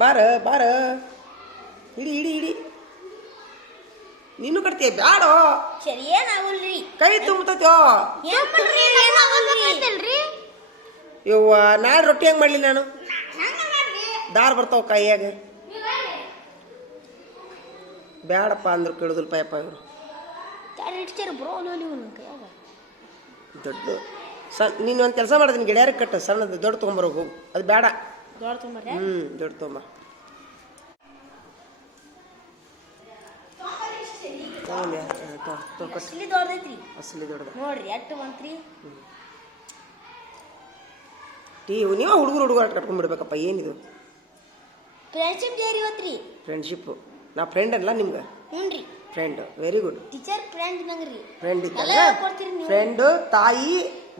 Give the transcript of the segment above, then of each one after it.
ಬಾರ ಬಾರ. ಇಡಿ ಇಡಿ ಇಡಿ ನೀನು ಕಟ್ತೀಯ ಬ್ಯಾಡೋ. ಸರಿ ಏನಾಗಲ್ರಿ? ಕೈ ತುಂಬತೈತೋ. ಇವ್ವ ನಾಳೆ ರೊಟ್ಟಿ ಹೆಂಗ್ ಮಾಡ್ಲಿ ನಾನು? ದಾರ ಬರ್ತಾವ ಕೈಯಾಗ. ಬ್ಯಾಡಪ್ಪ ಅಂದ್ರೆ ಕೇಳುದಿಲ್ಲ ಪಾಯಪ್ಪ ಇವರು. ದೊಡ್ಡ ಸಣ್ಣ ನೀನು ಒಂದು ಕೆಲಸ ಮಾಡಿದೀನಿ ಗಿಡ ಕಟ್ಟು ಸಣ್ಣದು ದೊಡ್ಡ ತೊಗೊಂಬರೋ ಹೋಗು. ಅದು ಬೇಡ ದೊಡ್ಡ ಹ್ಞೂ ದೊಡ್ಡ ಕಟ್ಟು ಅಸಲಿ ದೊಡ್ಡದೈತ್ರಿ ಅಸಲಿ ದೊಡ್ಡದ ನೋಡ್ರಿ ಎಟ್ಟು ಬಂತ್ರಿ ಟೀ ನೀವು ಹುಡುಗರು ಹುಡುಗರು ಕಟ್ಕೊಂಡ್ಬಿಡ್ಬೇಕಪ್ಪ ಏನಿದು ಫ್ರೆಂಡ್ಶಿಪ್ ಡೇ ಇವತ್ತ್ರಿ ಫ್ರೆಂಡ್ಶಿಪ್ಪು ನಾ ಫ್ರೆಂಡ್ ಅಲ್ಲ ನಿಮ್ಗೆ ಹ್ಞೂನ್ರಿ friend very good teacher friend ನಂಗ್ರಿ friend ಇದ್ದಾಗ ಕೊಡ್ತೀರಿ ತಾಯಿ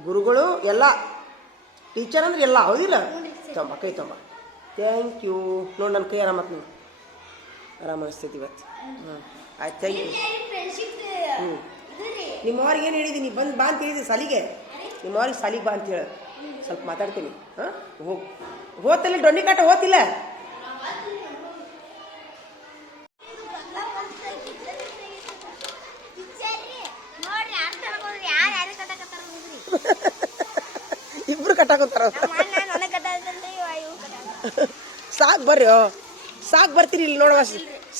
ಗುರುಗಳು ಎಲ್ಲ ಟೀಚರ್ ಅಂದ್ರೆ ಎಲ್ಲ ಹೌದಿಲ್ಲ ತೊಂಬ ಕೈ ತೊಂಬ ಥ್ಯಾಂಕ್ ಯು ನೋಡಿ ನನ್ನ ಕೈ ಆರಾಮತ್ ನೋಡಿ. ಆರಾಮ ಅನಿಸ್ತೈತಿ ಇವತ್ತು ಹಾಂ ಆಯ್ತು ಥ್ಯಾಂಕ್ ಯು ಹ್ಞೂ ನಿಮ್ಮ ಅವ್ರಿಗೆ ಏನು ಹೇಳಿದ್ದೀನಿ ಬಂದು ಬಾ ಅಂತ ಹೇಳಿದ್ದೀನಿ ಸಾಲಿಗೆ? ನಿಮ್ಮ ಅವ್ರಿಗೆ ಸಾಲಿಗೆ ಬಾ ಅಂತ ಹೇಳು. ಸ್ವಲ್ಪ ಮಾತಾಡ್ತೀನಿ. ಹಾಂ? ಹೋಗಿ. ಹೋತಲ್ಲಿ ಡೊಣ್ಣಿ ಕಾಟ ಹೋತಿಲ್ಲ? ಇಬ್ರು ಕಟ್ಟಾಕೊಂತಾರ ನಮ್ಮ ಅಣ್ಣ ನನಗೆ ಕಟ್ಟಾಕತ್ತಲ್ರಿ ಇವು ಕಟ್ಟಾಕ ಸಾಕು ಬರ್ರಿ ಸಾಕು ಬರ್ತೀರಿ ಇಲ್ಲಿ ನೋಡುವ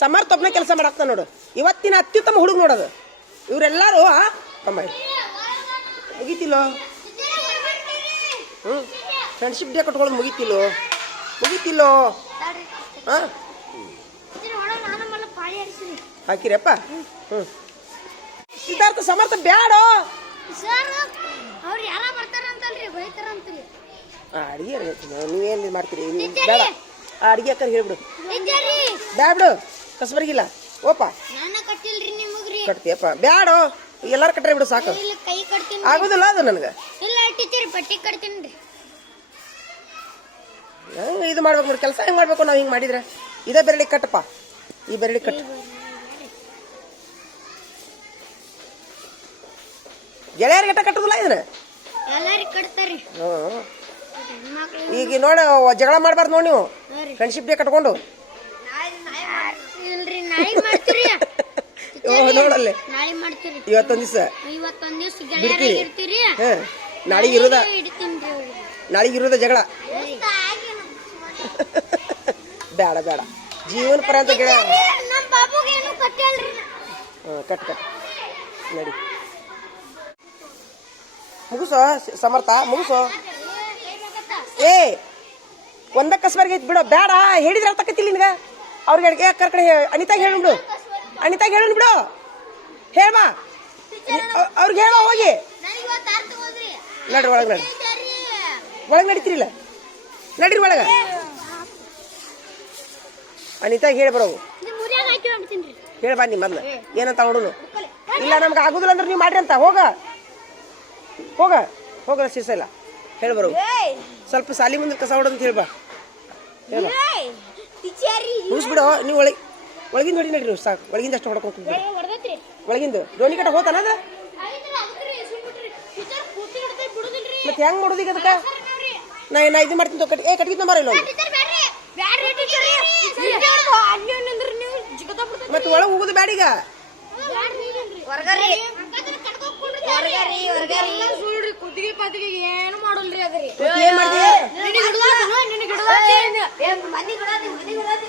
ಸಮರ್ಥ ಒಬ್ಬನೇ ಕೆಲಸ ಮಾಡಾಕ್ತ ನೋಡು. ಇವತ್ತಿನ ಅತ್ಯುತ್ತಮ ಹುಡುಗ ನೋಡೋದು ಇವರೆಲ್ಲರೂ ಅಮ್ಮ ಮುಗೀತಿಲ್ಲೋ? ಹ್ಞೂ ಫ್ರೆಂಡ್ಶಿಪ್ ಡೇ ಕಟ್ಕೊಳ್ಳೋದು ಮುಗೀತಿಲ್ಲೋ? ಮುಗೀತಿಲ್ಲೋ? ಹಾಂ? ಹಾಕಿರಪ್ಪ? ಹ್ಞೂ ಸಿದ್ಧಾರ್ಥ, ಸಮರ್ಥ ಬ್ಯಾಡೋ? ಅವ್ರು ಯಾರ ಬರ್ತಾರಂತಲ್ರಿ ಬೈತಾರಂತಲ್ರಿ ಅಡಿಗೆ ನೀವೇನು ಮಾಡ್ತೀರಿ? ಬೇಡ. ಆ ಅಡುಗೆ ಅಕ್ಕ ಹೇಳ್ಬಿಡು. ಟೀಚರಿ ಬ್ಯಾ ಬಿಡು ಕಸ್ಬರ್ಗಿಲ್ಲ. ಓಪ ಕಟ್ತೀಯಪ್ಪ. ಬ್ಯಾಡೋ. ಎಲ್ಲಾರು ಕಟ್ಟ್ರೆ ಬಿಡು ಸಾಕು. ಆಗೋದಿಲ್ಲ ಅದು ನನಗೆ. ಇದು ಮಾಡ್ಬೇಕು ನೋಡಿ. ಕೆಲಸ ಹೆಂಗೆ ಮಾಡ್ಬೇಕು ನಾವು ಹಿಂಗೆ ಮಾಡಿದ್ರೆ? ಇದೇ ಬೆರಳಿ ಕಟ್ಟಪ್ಪ. ಈ ಬೆರಳಿ ಕಟ್ಟು ಗೆಳೆಯರ ಗಟ್ಟ ಕಟ್ಟೋದಿಲ್ಲ ಇದನ್ನ? ಹ್ಞೂ ಈಗ ನೋಡಿ ಜಗಳ ಮಾಡಬಾರ್ದು ನೋಡಿ ನೀವು. ಫ್ರೆಂಡ್ಶಿಪ್ ಡೇ ಕಟ್ಕೊಂಡು. ನೋಡಲ್ಲಿ. ಇವತ್ತೊಂದ್ ದಿವಸ. ಬಿಡ್ತೀರಿ? ನಾಳೆಗೆ ಇರೋದ. ನಾಳೆಗೆ ಇರೋದ ಜಗಳ. ಬೇಡ ಬೇಡ ಜೀವನ ಪರ್ಯಂತ ಗಿಡ ಕಟ್ ಕಟ್. ನಡಿ. ಮುಗಿಸೋ ಸಮರ್ಥ ಮುಗಿಸೋ. ಏ, ಒಂದ ಕಸ್ಬರ್ಗೆ ಐತಿ ಬಿಡು. ಬೇಡ ಹೇಳಿದ್ರೆ ಅರ್ಥ ಆಕತಿಲ್ಲ ನಿನ್ಗೆ. ಅವ್ರಿಗೆ ಅಕ್ಕರ್ ಕಡೆ ಅನಿತಾಗ ಹೇಳು ಬಿಡು. ಅನಿತಾಗ ಹೇಳು ಬಿಡು. ಹೇಳಮ್ಮ ಅವ್ರಿಗೆ ಹೇಳ ಹೋಗಿ. ನಡ್ರಿ, ಒಳಗೆ ನಡ್ರಿ. ಒಳಗೆ ನಡೀತಿರಿಲ್ಲ. ನಡ್ರಿ ಒಳಗೆ. ಅನಿತಾಗ ಹೇಳಿ ಹೇಳಿ ಬಾ ನೀ ಮೊದ್ಲು. ಏನಂತ ನೋಡುನು. ಇಲ್ಲ, ನಮ್ಗೆ ಆಗುದಿಲ್ಲ ಅಂದ್ರೆ ನೀವು ಮಾಡ್ರಿ ಅಂತ. ಹೋಗ. ಹೋಗ. ಹೋಗ ಶಿರ್ಸ ಇಲ್ಲ ಹೇಳಿ ಬರೋ. ಸ್ವಲ್ಪ ಸಾಲಿ ಮುಂದೆ ಕಸ ಹೊಡೋದು ಅಂತ ಹೇಳ್ಬಾ ಮುಗಿಸ್ಬಿಡು ನೀವು ಒಳಗೆ ಒಳಗಿಂದ ಹೊಡಿ ನಡ್ರಿ ನೀವು ಸಾಕು. ಒಳಗಿಂದ ಅಷ್ಟು ಹೊಡ್ಕೊಂಡು ಕೂತ್ಬಿಡು. ಒಳಗಿಂದ. ದೋಣಿ ಕಟ್ಟ ಹೋತಾನ ಅದ? ಮತ್ತೆ ಹೆಂಗ್ ಮಾಡೋದು ಈಗ ಅದಕ್ಕೆ ನಾ ನಾ ಇದು ಮಾಡ್ತೀನಿ ತಗೋ, ಕಟ್ಟಿ ಏ ಕಟ್ಗಿ ನಂಬರ್ ಇಲ್ಲ? ಮತ್ತೆ ಒಳಗೆ ಹೋಗುದು ಬ್ಯಾಡೀಗ ಹೊರಗರಿ ಹೊರಗರಿ ಹೊರಗರಿ. ಸುಳ್ರಿ ಕುತ್ತಿಗೆ ಪತ್ತಿಗೆ ಏನು ಮಾಡಲ್ರಿ ಅದ್ರಿ? ಮನಿ ಮನಿ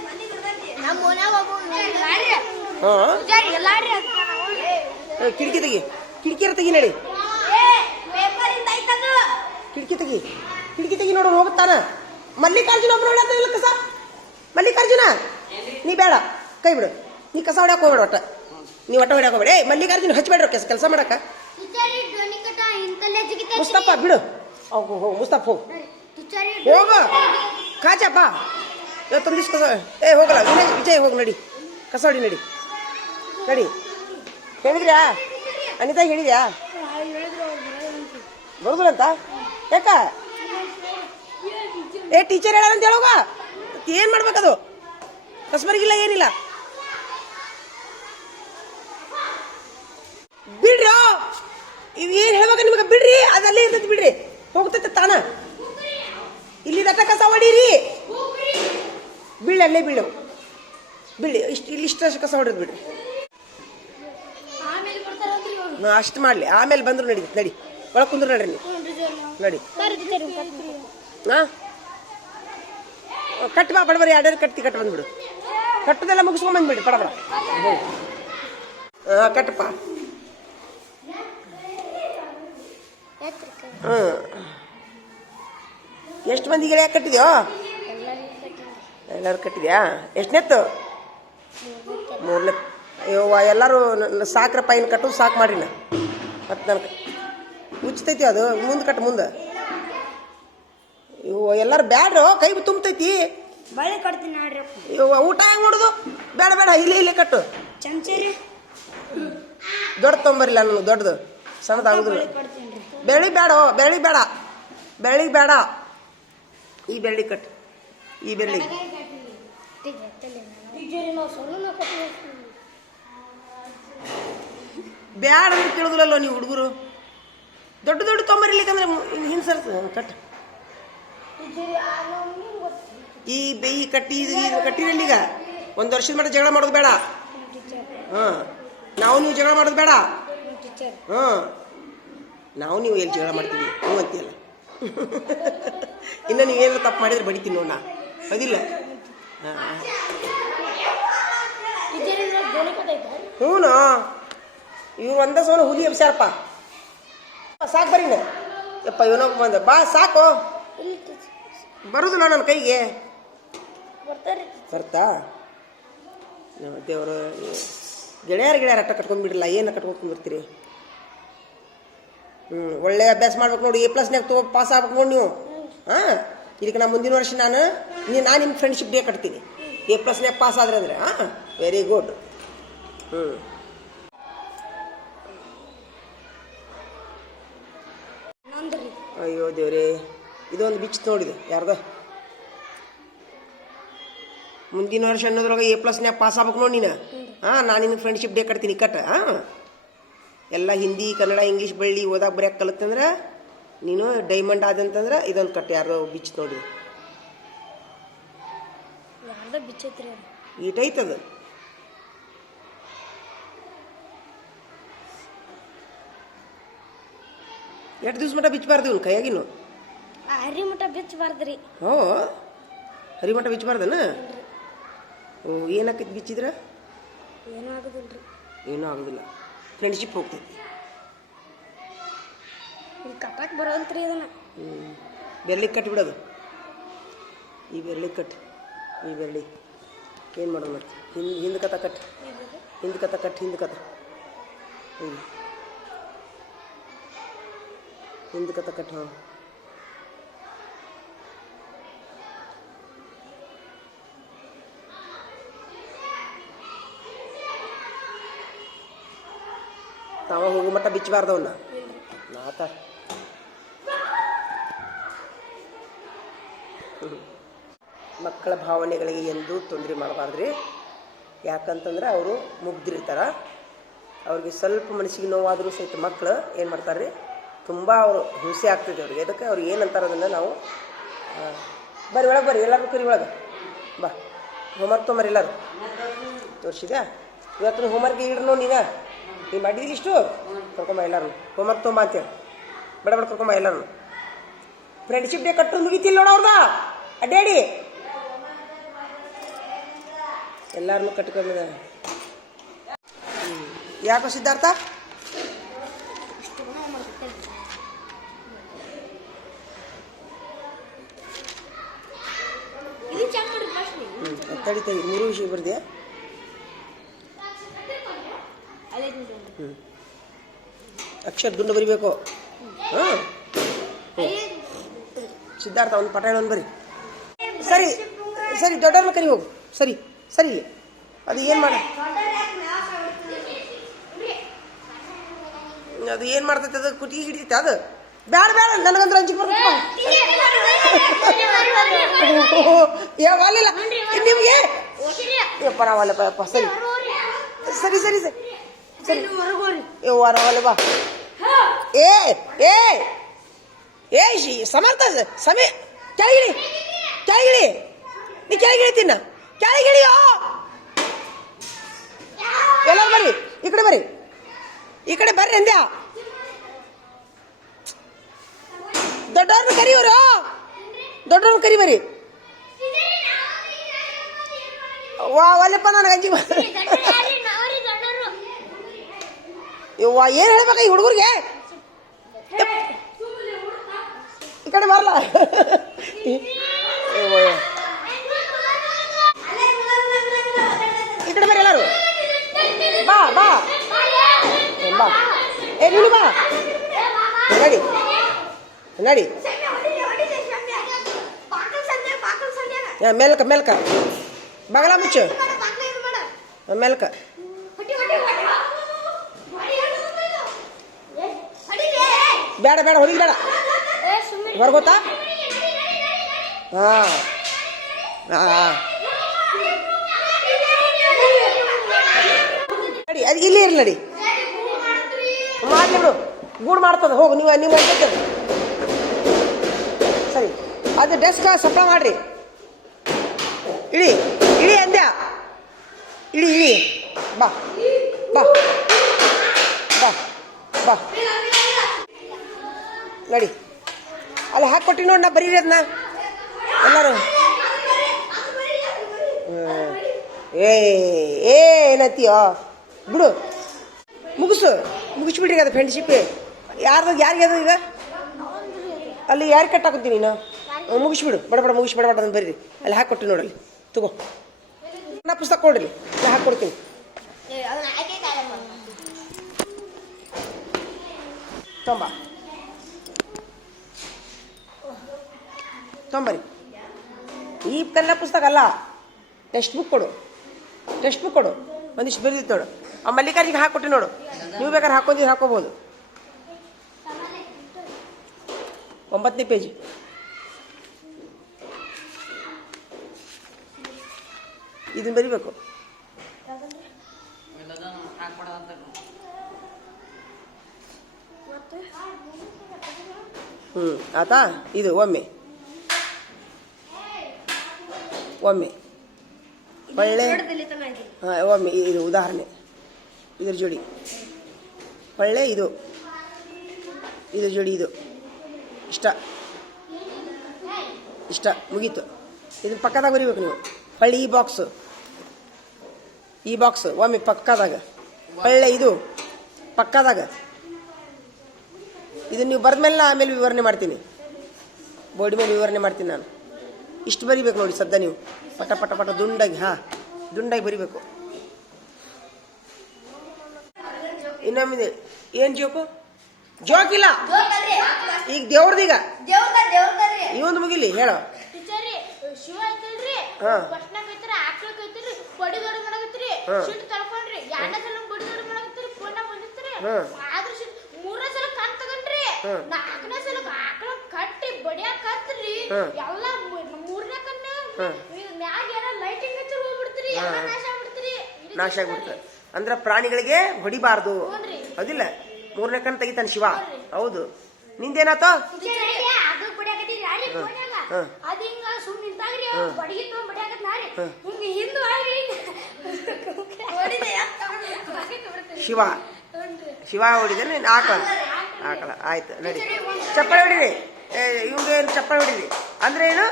ಮನಿ ನಮ್ಮ ಒಬ್ಬ ಹಾಂ. ಕಿಟಕಿ ತೆಗಿ. ಕಿಟಕಿ ತೆಗಿ ನಡಿ ಏ ತಗಿ ಕಿಟಕಿ ತೆಗಿ. ಕಿಟಕಿ ತೆಗಿ ನೋಡೋಣ ಹೋಗುತ್ತಾನ? ಮಲ್ಲಿಕಾರ್ಜುನ ಒಬ್ಬ ನೋಡಿಲ್ಲ ಕಸ? ಮಲ್ಲಿಕಾರ್ಜುನ? ನೀ ಬೇಡ ಕೈ ಬಿಡು. ನೀ ಕಸ ಹೊಡ್ಯಾಕ ಹೋಗ್ಬೇಡ ಒಟ್ಟ. ನೀ ಒಟ್ಟ ಹೊಡ್ಯಾಕ ಹೋಗ್ಬೇಡ. ಏ ಮಲ್ಲಿಕಾರ್ಜುನ ಹಚ್ಬೇಡ್ರಿ ಕೆಲಸ ಕೆಲಸ ಮಾಡಕ್ಕ ಟೀಚರಿ ಧ್ವನಿ ಕಟ ಇಂತಲ್ಲೇ ಜಿಗಿತೈತಿ ಮುಸ್ತಫ ಬಿಡು. ಹೋಗು ಹೋಗು ಮುಸ್ತಫ ಹೋಗು. ಹೋಗ ದಿವ್ಸ ಕಸ ಏ ಹೋಗಲ್ಲ. ವಿನಯ್ ವಿಜಯ್ ಹೋಗಿ ನಡಿ. ಕಸ ಹೊಡಿ ನಡಿ. ನಡಿ. ಹೇಳಿದ್ರ್ಯಾ? ಅನಿತಾ ಹೇಳಿದ್ಯಾ? ಬರುದಿಲ್ಲ ಅಂತ ಯಾಕ? ಏ ಟೀಚರ್ ಹೇಳಂತ ಹೇಳೋಗ ಏನ್ ಮಾಡ್ಬೇಕದು ಕಸ್ಬರ್ಗಿಲ್ಲ ಏನಿಲ್ಲ. ಬಿಡ್ರಿ ಇವ್ ಏನು ಹೇಳ್ಬೇಕ ನಿಮಗೆ? ಬಿಡ್ರಿ ಅದಲ್ಲೇ ಇರ್ತೈತಿ ಬಿಡ್ರಿ. ಹೋಗ್ತೈತೆ ತಾನ. ಇಲ್ಲಿ ದಟ್ಟ ಕಸ ಹೊಡೀರಿ. ಬೀಳಲ್ಲೇ ಬೀಳು. ಬೀಳಿ ಇಷ್ಟು ಇಲ್ಲಿ ಇಷ್ಟು ಕಸ ಹೊಡೆದು ಬಿಡ್ರಿ. ಅಷ್ಟು ಮಾಡಲಿ. ಆಮೇಲೆ ಬಂದ್ರು ನಡಿ ನಡಿ. ಒಳಗೆ ಕುಂದ್ರು ನಡ್ರಿ ನೀವು. ನಡಿ. ಹಾಂ ಕಟ್ ಬಾ ಬಡಬರಿ ಎರಡೇರು ಕಟ್ಟಿ ಕಟ್ ಬಂದ್ಬಿಡು. ಕಟ್ಟದೆಲ್ಲ ಮುಗಿಸ್ಕೊಂಬಂದ್ಬಿಡಿ ಬಂದ್ಬಿಡಿ ಬಡ ಬಡ. ಹಾಂ ಕಟ್ಟಪ್ಪ ಹ್ಞೂ ಎಷ್ಟು ಮಂದಿಗೆ ಯಾಕೆ ಕಟ್ಟಿದ್ಯೋ? ಎಲ್ಲರೂ ಕಟ್ಟಿದ್ಯಾ? ಎಷ್ಟನೇತ್ತು ಮೂರನೇ ಅಯ್ಯವ್ವ ಎಲ್ಲರೂ ನನ್ನ ಸಾಕ್ರಪ್ಪ ಏನು ಕಟ್ಟು ಸಾಕು ಮಾಡ್ರಿ ನಾ ಮತ್ತೆ ನನಗೆ ಉಚ್ತೈತಿ ಅದು? ಮುಂದೆ ಕಟ್ಟು ಮುಂದೆ. ಇವು ಎಲ್ಲರೂ ಬ್ಯಾಡ್ರೋ? ಕೈ ತುಂಬತೈತಿ? ಬಳೆ ಕಟ್ತೀನಿ ನೋಡ್ರಿ ಇವು ಊಟ ಹೆಂಗೆ ಮಾಡೋದು? ಬೇಡ ಬೇಡ ಇಲ್ಲಿ ಇಲ್ಲಿ ಕಟ್ಟು. ದೊಡ್ಡ ತೊಂಬರಿಲ್ಲ ನನಗೆ ದೊಡ್ಡದು. ಸಣ್ಣದಾಗುದಿಲ್ಲ. ಬೆಳಿ ಬೇಡ ಬೆಳಿ ಬೇಡ. ಬೆಳಿ ಬೇಡ. ಈ ಬೆಳ್ಳಿ ಕಟ್. ಈ ಬೆಳ್ಳಿ. ಬ್ಯಾಡ ಅಂದ್ರೆ ಕೇಳುದಿಲ್ಲല്ലോ ನೀವು ಹುಡುಗರು. ದೊಡ್ಡ ದೊಡ್ಡ ತೊಂಬರಿಲಿಕ್ಕಂದ್ರೆ ಹಿಂಸರ್ಸ್ ಕಟ್. ಈ ಬೇಯಿ ಈ ಕಟ್ಟಿ ಇದು ಈಗ. ಒಂದು ವರ್ಷದ ಮಟ್ಟ ಜಗಳ ಮಾಡೋದು ಬೇಡ. ಹಾಂ ನಾವು ನೀವು ಜಗಳ ಮಾಡೋದು ಬೇಡ. ಹಾಂ. ನಾವು ನೀವು ಎಲ್ಲಿ ಜಗಳ ಮಾಡ್ತೀವಿ? ಹ್ಞೂ ಅಂತೀಯಲ್ಲ. ಇನ್ನು ಏನು ತಪ್ಪು ಮಾಡಿದ್ರೆ ಬಡಿತೀನಿ ನೋಡ ಅದಿಲ್ಲ. ಹಾಂ ಟೀಚರ್ ಗೋಲಿ ಕಟ್ಟೈತೆ ಹ್ಞೂ ಇವ್ರು ಒಂದ ಸೋನ ಹುಲಿ ಎಬ್ಸ್ಯಾರಪ್ಪ. ಸಾಕು ಬರೀನ ಯಪ್ಪ ಇವನೋ ಬಂದ. ಬಾ ಸಾಕು. ಬರೋದು ನಾ ಬರುದಿಲ್ಲ ನನ್ನ ಕೈಗೆ ಬರ್ತಾ? ಬರ್ತಾ ದೇವರು ಗೆಳೆಯರ ಗೆಳೆಯರ ಅಟ್ಟ ಕಟ್ಕೊಂಡ್ಬಿಡ್ರಲ್ಲ ಏನು ಕಟ್ಕೊಂಡು ಬರ್ತೀರಿ ಹ್ಞೂ ಒಳ್ಳೆ ಅಭ್ಯಾಸ ಮಾಡ್ಬೇಕು ನೋಡಿ ಎ ಪ್ಲಸ್ನಾಗ ತಗೋ ಪಾಸ್ ಆಗ್ಬೇಕು ನೋಡಿ ನೀವು. ಹಾಂ? ಇದಕ್ಕೆ ನಾ ಮುಂದಿನ ವರ್ಷ ನಾನು ನೀ ನಾನು ನಿಮ್ಮ ಫ್ರೆಂಡ್ಶಿಪ್ ಡೇ ಕಟ್ತೀನಿ. ಎ ಪ್ಲಸ್ನಾಗ ಪಾಸ್ ಆದ್ರೆ ಅಂದ್ರೆ ಹಾಂ? ವೆರಿ ಗುಡ್ ಹ್ಞೂ ಅಯ್ಯೋ ದೇವ್ರೇ ಇದೊಂದು ಬಿಚ್ ನೋಡಿದೆ ಯಾರ್ದ. ಮುಂದಿನ ವರ್ಷ ಅನ್ನೋದ್ರೊಳಗೆ ಎ ಪ್ಲಸ್ನ್ಯಾಗ ಪಾಸ್ ಆಗ್ಬೇಕು ನೋಡಿ ನೀನು. ಹಾಂ ನಾನು ನಿನ್ನ ಫ್ರೆಂಡ್ಶಿಪ್ ಡೇ ಕಟ್ತೀನಿ ಕಟ್ ಹಾಂ? ಎಲ್ಲ ಹಿಂದಿ ಕನ್ನಡ ಇಂಗ್ಲೀಷ್ ಬಳ್ಳಿ ಓದಾಕ ಬರೆಯಕ್ಕೆ ಕಲಿತಂದ್ರೆ ನೀನು ಡೈಮಂಡ್ ಆದಂತಂದ್ರೆ ಇದೊಂದು ಕಟ್ ಯಾರೋ ಬಿಚ್ ನೋಡಿ. ಈಟೈತದ ಎಷ್ಟು ದಿವ್ಸ ಮಟ್ಟ ಬಿಚ್ಚಬಾರ್ದು ಇವ್ನು ಕೈಯಾಗಿನ್ನು? ಹರಿಮಠ ಹರಿ ಮಠ ಬಿಚ್ಚಬಾರ್ದ್ರಿ ಹೋ ಹರಿಮಠ ಬಿಚ್ಚಬಾರ್ದನ ಓ ಏನಾಕೈತಿ ಬಿಚ್ಚಿದ್ರ? ಏನೂ ಆಗೋದಿಲ್ರಿ. ಏನೂ ಆಗೋದಿಲ್ಲ. ಫ್ರೆಂಡ್ಶಿಪ್ ಹೋಗ್ತೈತಿ ಇಲ್ಲಿ ಕಟ್ಟಕ್ಕೆ ಬರೋಲ್ತ್ರಿ ಇದನ್ನ. ಹ್ಞೂ ಕಟ್ಟಿ ಕಟ್ಬಿಡೋದು ಈ ಬೆರಳಿ ಕಟ್ ಈ ಬೆರಳಿ. ಏನು ಮಾಡೋದು ಮತ್ತೆ? ಹಿಂದೆ ಹಿಂದೆ ಕಥ ಕಟ್. ಹಿಂದೆ ಕಥ ಕಟ್ ಹಿಂದೆ ಕಥ. ಹ್ಞೂ ಹಿಂದೆ ಕಥ ಕಟ್ ಹಾಂ ತಾವ ಹೋಗು ಮಟ್ಟ ಬಿಚ್ಚಬಾರ್ದವನ್ನ ನಾತ. ಮಕ್ಕಳ ಭಾವನೆಗಳಿಗೆ ಎಂದೂ ತೊಂದರೆ ಮಾಡಬಾರ್ದ್ರಿ. ಯಾಕಂತಂದ್ರೆ ಅವರು ಮುಗ್ದಿರ್ತಾರೆ. ಅವ್ರಿಗೆ ಸ್ವಲ್ಪ ಮನಸ್ಸಿಗೆ ನೋವಾದರೂ ಸಹಿತ ಮಕ್ಕಳು ಏನು ಮಾಡ್ತಾರೆ ತುಂಬ ಅವರು ಹಿಂಸೆ ಆಗ್ತದೆ ಅವ್ರಿಗೆ. ಅದಕ್ಕೆ ಅವ್ರು ಏನಂತಾರೆ ಅದನ್ನು ನಾವು ಬರಿ ಬರ್ರಿ ಒಳಗೆ ಬರ್ರಿ ಎಲ್ಲರೂ ಕರಿ ಒಳಗೆ. ಬಾ. ಹೋಮ್ವರ್ಕ್ ತೊಂಬರಿ ಎಲ್ಲರೂ. ತೋರಿಸಿದ್ಯಾ? ಇವತ್ತಿನ ಹೋಮ್ವರ್ಕ್ ಇಡ್ರು ನೀನು. ನೀನು ಮಾಡಿದಿಲ್ಲ ಇಷ್ಟು? ಕರ್ಕೊಂಬ ಎಲ್ಲರೂ ಹೋಮ್ವರ್ಕ್ ತೊಂಬ ಅಂತೇಳಿ. ಬಡ ಬಡ ಕರ್ಕೊಂಬ ಎಲ್ಲರೂ ಫ್ರೆಂಡ್ಶಿಪ್ ಡೇ ಕಟ್ಟು ಮುಗಿತಿಲ್ಲ ನೋಡ ಅವ್ರದ? ಅಡ್ಡಾಡಿ ಎಲ್ಲಾರನ್ನು ಕಟ್ಕೊಂಡ ಯಾಕೋ ಸಿದ್ಧಾರ್ಥ? ಇದು ಚೆಕ್ ಮಾಡಿ ಫಸ್ಟ್ ಹ್ಞೂ ತಡಿ ತಡಿ ಮೂರು ವಿಷಯ ಬರ್ದ್ಯಾ ಅದೇ ಹ್ಞೂ ಅಕ್ಷರ ದುಂಡು ಬರಿಬೇಕು. ಹಾಂ. ಸಿದ್ಧಾರ್ಥ, ಒಂದು ಪಟಾಣ ಒಂದು ಬರಿ ಸರಿ ಸರಿ ದೊಡ್ಡವ್ರನ್ನ ಕರಿ ಹೋಗು. ಸರಿ ಸರಿ. ಅದು ಏನು ಮಾಡ ಅದು ಏನು ಮಾಡ್ತೈತೆ ಅದು? ಕುಟಿಗೆ ಹಿಡಿತೈತೆ ಅದು? ಬೇಡ ಬೇಡ ನನಗಂದ್ರೆ ಅಂಜಿಕೆ ಬರ್ತೈತೆ ಯಾವ ಅಲ್ಲಿಲ್ಲ ನಿಮಗೆ? ಯಪ್ಪ ನಾವಲ್ಲಪ್ಪ ಸರಿ. ಸರಿ ಸರಿ ಸರಿ. ಸರಿ ಯವ್ವ ನಾವಲ್ಲ ಬಾ ಏ ಏ ಏ ಶಿ ಸಮರ್ಥ ಸಮಯ ಕೆಳಗಿಳಿ ಕೆಳಗಿಳಿ ನೀ ಕೆಳಗಿಳಿತೀನ ಕೆಳಗಿಳಿಯೋ ಎಲ್ಲರೂ ಬರ್ರಿ ಈ ಕಡೆ ಬರ್ರಿ ಈ ಕಡೆ ಬರ್ರಿ ಅಂದ್ಯಾ ದೊಡ್ಡವ್ರನ್ನ ಕರಿಯೋರು ದೊಡ್ಡವ್ರನ್ನ ಕರಿ ಬರ್ರಿ ವಾ ಒಲ್ಲಪ್ಪ ನನಗೆ ಅಂಜಿ ಯವ್ವ ಏನು ಹೇಳ್ಬೇಕ ಈ ಹುಡುಗರಿಗೆ? ಈ ಕಡೆ ಬರಲ್ಲ. ಈ ಕಡೆ ಬರ್ರಿ ಎಲ್ಲರೂ. ಬಾ ಬಾ. ಬಾ. ಏ ನೀನು ಬಾ. ನಡಿ. ನಡಿ. ಮೇಲ್ಕ ಮೇಲ್ಕ. ಬಗಲ ಮುಚ್ಚು. ಮೇಲ್ಕ. ಬೇಡ ಬೇಡ ಹೊಡಿಗೆ ಬೇಡ. ಹೊರಗೋತಾ ಹಾಂ. ಹಾಂ ನಡಿ ಅದು ಇಲ್ಲಿ ಇರಲಿ ನಡಿ. ಮಾಡ್ಲಿ ಬಿಡು. ಗೂಡು ಮಾಡ್ತದ ಹೋಗು ನೀವು ನೀವು ಅಂತೇಳಿ ಸರಿ. ಅದು ಡೆಸ್ಕ್ ಸಪ್ಲ ಮಾಡ್ರಿ. ಇಳಿ ಇಳಿ ಅಂದ್ಯ. ಇಳಿ ಇಳಿ. ಬಾ ಬಾ. ಬಾ ಬಾ. ನಡಿ. ಅಲ್ಲಿ ಹಾಕೊಟ್ಟಿ ನೋಡಿ ನಾ ಬರೀರಿ ಅದನ್ನ ಎಲ್ಲರೂ. ಏ ಏ ಏ ಏನತ್ತೀಯೋ. ಬಿಡು. ಮುಗಿಸು. ಮುಗಿಸ್ಬಿಡ್ರಿ ಅದು ಫ್ರೆಂಡ್ಶಿಪ್ ಯಾರ್ದು ಯಾರಿಗೆ ಅದು ಈಗ? ಅಲ್ಲಿ ಯಾರು ಕಟ್ಟಾಕತ್ತೀನಿ ನೀನು? ಮುಗಿಸ್ಬಿಡು. ಬಡ ಬಡ ಮುಗಿಸ್ ಬಡ ಬಡ ಅಂತ ಬರೀರಿ. ಅಲ್ಲಿ ಹಾಕೊಟ್ಟಿ ನೋಡಲ್ಲಿ ತಗೋ. ನಾ ಪುಸ್ತಕ ಕೊಡ್ರಿ. ನಾ ಹಾಕೊಡ್ತೀನಿ ತೊಂಬ. ತೊಂಬರಿ ಈ ಕಲ್ಲ ಪುಸ್ತಕ ಅಲ್ಲ ಟೆಕ್ಸ್ಟ್ ಬುಕ್ ಕೊಡು. ಟೆಕ್ಸ್ಟ್ ಬುಕ್ ಕೊಡು. ಒಂದಿಷ್ಟು ಬರೀದಿತ್ತು ನೋಡು. ಆ ಮಲ್ಲಿಕಾರ್ಜಿಗೆ ಹಾಕೊಟ್ಟು ನೋಡು. ನೀವು ಬೇಕಾದ್ರೆ ಹಾಕೊಂಡಿದ್ದು ಹಾಕೋಬೋದು. ಒಂಬತ್ತನೇ ಪೇಜ್ ಇದನ್ನ ಬರಿಬೇಕು. ಹ್ಞೂ ಆತಾ? ಇದು ಒಮ್ಮೆ. ಒಮ್ಮೆ. ಒಳ್ಳೆ ಹಾಂ ಒಮ್ಮೆ ಇದು ಉದಾಹರಣೆ. ಇದ್ರ ಜೋಡಿ. ಒಳ್ಳೆ ಇದು. ಇದ್ರ ಜೋಡಿ ಇದು. ಇಷ್ಟ. ಇಷ್ಟ. ಮುಗೀತು. ಇದನ್ನ ಪಕ್ಕದಾಗ ಬರಿಬೇಕು ನೀವು. ಹೊಳ್ಳಿ ಈ ಬಾಕ್ಸು ಈ ಬಾಕ್ಸ್ ಒಮ್ಮೆ ಪಕ್ಕದಾಗ. ಒಳ್ಳೆ ಇದು. ಪಕ್ಕದಾಗ. ಇದು ನೀವು ಬರ್ದ್ಮೇಲೆ ನಾ ಆಮೇಲೆ ವಿವರಣೆ ಮಾಡ್ತೀನಿ. ಬೋರ್ಡ್ ಮೇಲೆ ವಿವರಣೆ ಮಾಡ್ತೀನಿ ನಾನು. ಇಷ್ಟು ಬರಿಬೇಕು ನೋಡಿ ಸದ್ದ ನೀವು. ಪಟ ಪಟ ಪಟ ದುಂಡಾಗಿ ಹಾಂ. ದುಂಡಾಗಿ ಬರಿಬೇಕು. ಇನ್ನೊಮ್ಮಿದೆ. ಏನು ಜೋಕು ಜೋಕಿಲ್ಲ? ಈಗ ದೇವ್ರದೀಗ ಇವೊಂದು ಮುಗಿಲಿ ಹೇಳೋ. ಹಾ. ಹಾ. ಹಾ. ಕಟ್ಟಿ ಬಡಿಯಾಕ ಕತ್ರಿ ಎಲ್ಲ ಮೂರನೇ ಕಣ್ಣ. ಮ್ಯಾಗ ಏನ ಲೈಟಿಂಗ್ ಹಚ್ಚಿ ಹೋಗ್ಬಿಡ್ತೀರಿ ಎಲ್ಲ ನಾಶ ಆಗ್ಬಿಡ್ತೀರಿ. ನಾಶ ಆಗ್ಬಿಡ್ತಾರೆ ಅಂದ್ರೆ ಪ್ರಾಣಿಗಳಿಗೆ ಹೊಡಿಬಾರ್ದು. ಅದಿಲ್ಲ ಹೌದಿಲ್ಲ. ಮೂರನೇ ಕಣ್ಣು ತೆಗಿತಾನೆ ಶಿವ. ಹೌದು. ನಿಂದೇನಾತ? ಶಿವ. ಶಿವ ಹೊಡಿದೇನೆ ಆಕಳ ಆಕಳ ಆಯ್ತು ನಡಿ. ಚಪ್ಪಳ ಹೊಡಿರಿ. ಇವಂಗೆ ಏನು ಚಪ್ಪಾಳೆ ಹೊಡಿರಿ ಅಂದ್ರೆ ಏನು?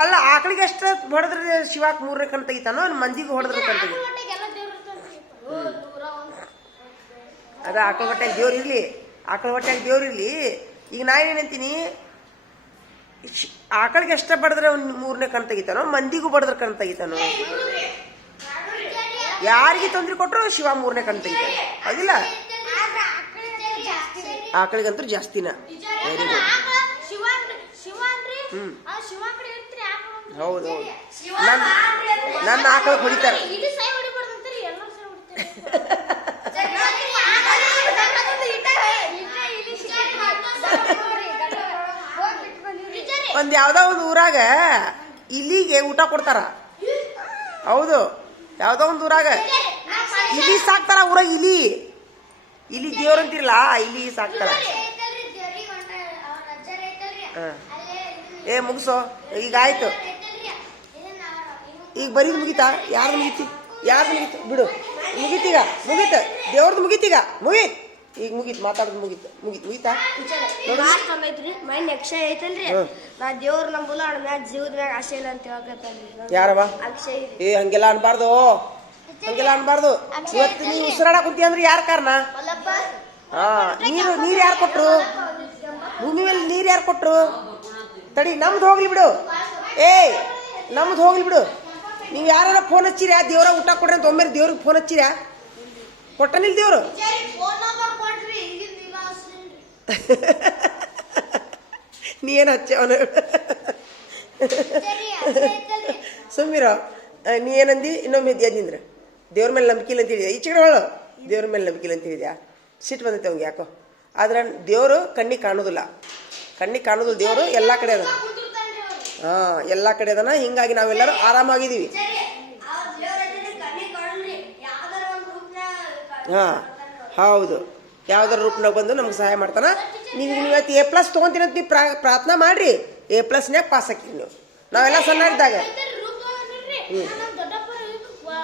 ಅಲ್ಲ ಆಕಳಿಗೆ ಎಷ್ಟು ಹೊಡೆದ್ರೆ ಶಿವಾಕ್ ಮೂರನೇ ಕಣ್ ತೆಗಿತಾನೋ ಮಂದಿಗೂ ಹೊಡೆದ್ರೆ ಕಣ್ ತೆಗಿ ಅದ ಆಕಳ ಹೊಟ್ಟೆಗೆ ದೇವ್ರು ಇರ್ಲಿ. ಆಕಳ ಹೊಟ್ಟೆಗೆ ದೇವ್ರು ಇರ್ಲಿ. ಈಗ ನಾ ಏನಂತೀನಿ ಆಕಳಿಗೆ ಎಷ್ಟ ಬಡದ್ರೆ ಅವ್ನು ಮೂರನೇ ಕಣ್ ತೆಗಿತಾನೋ ಮಂದಿಗೂ ಬಡದ್ರೆ ಕಣ್ ತೆಗಿತಾನೋ. ಯಾರಿಗೆ ತೊಂದರೆ ಕೊಟ್ಟರು ಶಿವ ಮೂರನೇ ಕಣ್ ತೆಗಿತಾನೆ. ಅದಿಲ್ಲ ಆಕಳಿಗಂತೂ ಜಾಸ್ತಿನ. ವೆರಿ ಗುಡ್ ಶಿವ ಅನ್ರಿ ಶಿವ ಅನ್ರಿ ಹ್ಮ್. ಆ ಶಿವ ಕಡೆ ಇರ್ತೀರಿ ಆಕಳ ಒಂದು. ಹೌದು ಹೌದು. ನನ್ನ ನನ್ನ ಆಕಳ ಹೊಡಿತಾರೆ. ಇಲ್ಲಿ ಸೈ ಹೊಡಿಬಾರ್ದಂತೀರಿ ಎಲ್ಲರೂ ಸೈ ಹೊಡಿತಾರೆ. ಒಂದು ಯಾವ್ದೋ ಒಂದು ಊರಾಗ ಇಲ್ಲಿಗೆ ಊಟ ಕೊಡ್ತಾರ. ಹೌದು. ಯಾವ್ದೋ ಒಂದು ಊರಾಗ. ಇಲಿ ಸಾಕ್ತಾರ ಊರಾಗ ಇಲಿ. ಇಲಿ ದೇವ್ರಂತಿರ್ಲಾ ಅಂತಿರಲ್ಲ ಇಲಿ ಸಾಕ್ತಾರ. ಹಾ. ಏ ಮುಗಿಸೋ. ಈಗ ಆಯ್ತು. ಈಗ ಬರೀದ್ ಮುಗಿತಾ? ಯಾರ್ದು ಮುಗೀತಿ? ಯಾರ್ದು ಮುಗಿತು? ಬಿಡು. ಮುಗೀತೀಗ ಮುಗೀತು. ದೇವ್ರದ್ದು ಮುಗೀತೀಗ ಮುಗೀತ್. ಈಗ ಮುಗೀತ್ ಮಾತಾಡೋದು ಮುಗೀತು. ಮುಗೀತ್ ಮುಗೀತಾ? ಲಾಸ್ಟ್ ಟೈಮ್ ಐತ್ರಿ ಮೈನ್ ಅಕ್ಷಯ್ ಐತಲ್ರಿ? ನಾ ದೇವ್ರ ನಂಬಲ್ಲ ಅಣ್ಣ ಮ್ಯಾಗ ಜೀವದ ಮ್ಯಾಗ ಆಸೆ ಇಲ್ಲ ಅಂತ ಹೇಳ್ಕತ್ತಾನ್ರಿ ಯಾರವ ಅಕ್ಷಯ್ ಏ ಹಂಗೆಲ್ಲ ಅನ್ಬಾರ್ದು. ಹಂಗೆಲ್ಲ ಅನ್ಬಾರ್ದು. ಇವತ್ತು ನೀವು ಉಸಿರಾಡಕ್ ಕುಂತಿ ಅಂದ್ರೆ ಯಾರ ಕಾರಣ? ಹಾ ನೀರು ನೀರು ಯಾರು ಕೊಟ್ರು? ಭೂಮಿ ಮೇಲೆ ನೀರು ಯಾರು ಕೊಟ್ರು? ತಡಿ, ನಮ್ದು ಹೋಗ್ಲಿ ಬಿಡು. ಏಯ್, ನಮ್ದು ಹೋಗ್ಲಿ ಬಿಡು. ನೀವು ಯಾರ ಫೋನ್ ಹಚ್ಚಿರ್ಯಾ ದೇವ್ರ ಊಟ ಕೊಡ್ರಿ ಅಂತ ಒಮ್ಮೆ ದೇವ್ರಿಗೆ ಫೋನ್ ಹಚ್ಚಿರ್ಯಾ ಕೊಟ್ಟನಿಲ್ ದೇವ್ರು? ನೀ ಏನು ಹಚ್ಚ ಅವನು ಸುಮ್ಮಿರ ನೀ ಏನಂದಿ? ಇನ್ನೊಮ್ಮೆ ಎದ್ದು ನಿಂದ್ರೆ. ದೇವ್ರ ಮೇಲೆ ನಂಬಿಕೆ ಇಲ್ಲ ಅಂತ ಹೇಳಿದ್ಯಾ ಈಚೆ ಕಡೆ ಹೇಳು. ದೇವ್ರ ಮೇಲೆ ನಂಬಿಕೆ ಇಲ್ಲ ಅಂತ ಹೇಳಿದ್ಯಾ ಸಿಟ್ಟು ಬಂದೈತೆ ಅವ್ನಿಗೆ ಯಾಕೋ. ಆದ್ರೆ ದೇವರು ಕಣ್ಣಿಗೆ ಕಾಣೋದಿಲ್ಲ. ಕಣ್ಣಿಗೆ ಕಾಣೋದು ದೇವರು, ಎಲ್ಲ ಕಡೆ ಅದ ಹಾಂ, ಎಲ್ಲ ಕಡೆ ಅದನ. ಹಿಂಗಾಗಿ ನಾವೆಲ್ಲರೂ ಆರಾಮಾಗಿದ್ದೀವಿ. ಹಾಂ, ಹೌದು. ಯಾವ್ದಾರ ರೂಪನಾಗ ಬಂದು ನಮ್ಗೆ ಸಹಾಯ ಮಾಡ್ತಾನ. ನೀವು ಇವತ್ತು ಎ ಪ್ಲಸ್ ತೊಗೊಂತೀನಿ ಅಂತ ನೀವು ಪ್ರಾ, ಪ್ರಾರ್ಥನಾ ಮಾಡ್ರಿ. ಎ ಪ್ಲಸ್ನ್ಯಾಗ ಪಾಸ್ ಹಾಕಿರಿ ನೀವು ನಾವೆಲ್ಲ ಸಣ್ಣ ಇದ್ದಾಗ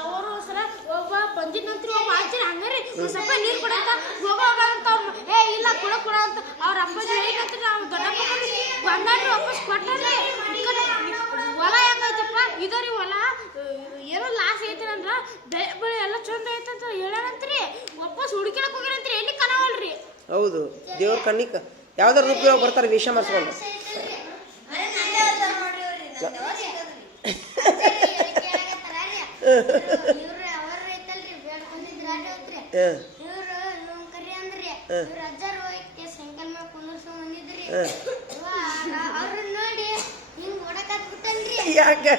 ಅವರು ಸಲ ಒಬ್ಬ ಬಂದಿದ ನಂತರ ಒಬ್ಬ ಆಚೆ ಹಂಗಾರಿ ಒಂದ್ ಸ್ವಲ್ಪ ನೀರ್ ಕೊಡಂತ ಹೋಗೋಗ ಅಂತ ಅವ್ರು ಏ ಇಲ್ಲ ಕೊಡ ಕೊಡ ಅಂತ ಅವ್ರ ಅಪ್ಪಾಜಿ ಹೇಳಿದಂತ ನಾವು ದೊಡ್ಡಪ್ಪ ಬಂದಾಡ್ರಿ ವಾಪಸ್ ಕೊಟ್ಟಾರ್ರಿ ಹೊಲ ಹೆಂಗೈತಪ್ಪ ಇದರಿ ಹೊಲ. ಏನೋ ಲಾಸ್ ಐತಂದ್ರ ಬೆಳೆ ಬೆಳೆ ಎಲ್ಲ ಚಂದ ಐತಂತ ಹೇಳ್ಯಾರಂತ್ರಿ ವಾಪಸ್ ಹುಡುಕಿಡಕ್ ಹೋಗಿರಂತ್ರಿ ಎಲ್ಲಿ ಕನವಲ್ರಿ ಹೌದು ದೇವ್ರ ಕಣ್ಣಿಕ. ಯಾವ್ದಾರ ರೂಪ ಬರ್ತಾರೆ ವಿಷ ಮಾಡಿಸ್ಕೊಂಡು. ಇವ್ರು ಯಾಕೆ?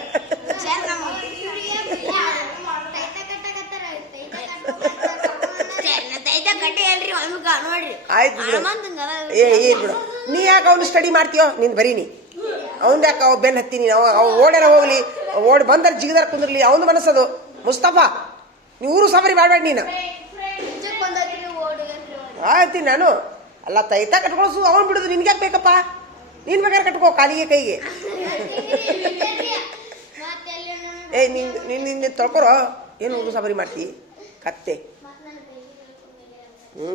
ಆಯ್ತು ಬಿಡು. ಏ ಏನ್ ಬಿಡು. ನೀ ಯಾಕೆ ಅವ್ನು ಸ್ಟಡಿ ಮಾಡ್ತೀಯೋ? ನೀನು ಬರೀನಿ. ಅವ್ನು ಯಾಕೆ ಅವ್ ಬೆನ್ ಹತ್ತೀನಿ? ಅವ ಅವ್ ಓಡ್ಯಾರ ಹೋಗ್ಲಿ. ಓಡಿ ಬಂದ್ರೆ ಜಿಗದಾರ ಕುಂದ್ರಲಿ. ಅವನ ಮನಸ್ಸದು. ಮುಸ್ತಫಾ ನೀವು ಊರು ಸಬರಿ ಮಾಡಬೇಡ ನೀನು. ಆಯ್ತೀನಿ ನಾನು. ಅಲ್ಲ, ತೈತ ಕಟ್ಕೊಳ್ಸು ಅವನು ಬಿಡುದು ನಿನ್ಗೆ ಬೇಕಪ್ಪ? ನೀನ್ ಬೇಕಾದ್ರೆ ಕಟ್ಕೋ, ಕಾಲಿಗೆ, ಕೈಗೆ? ಏ, ನಿನ್ ನಿನ್ ನಿನ್ನ ತೊಳ್ಕೊರೋ? ಏನು ಸಬರಿ ಮಾಡ್ತಿ? ಕತ್ತೆ. ಹ್ಞೂ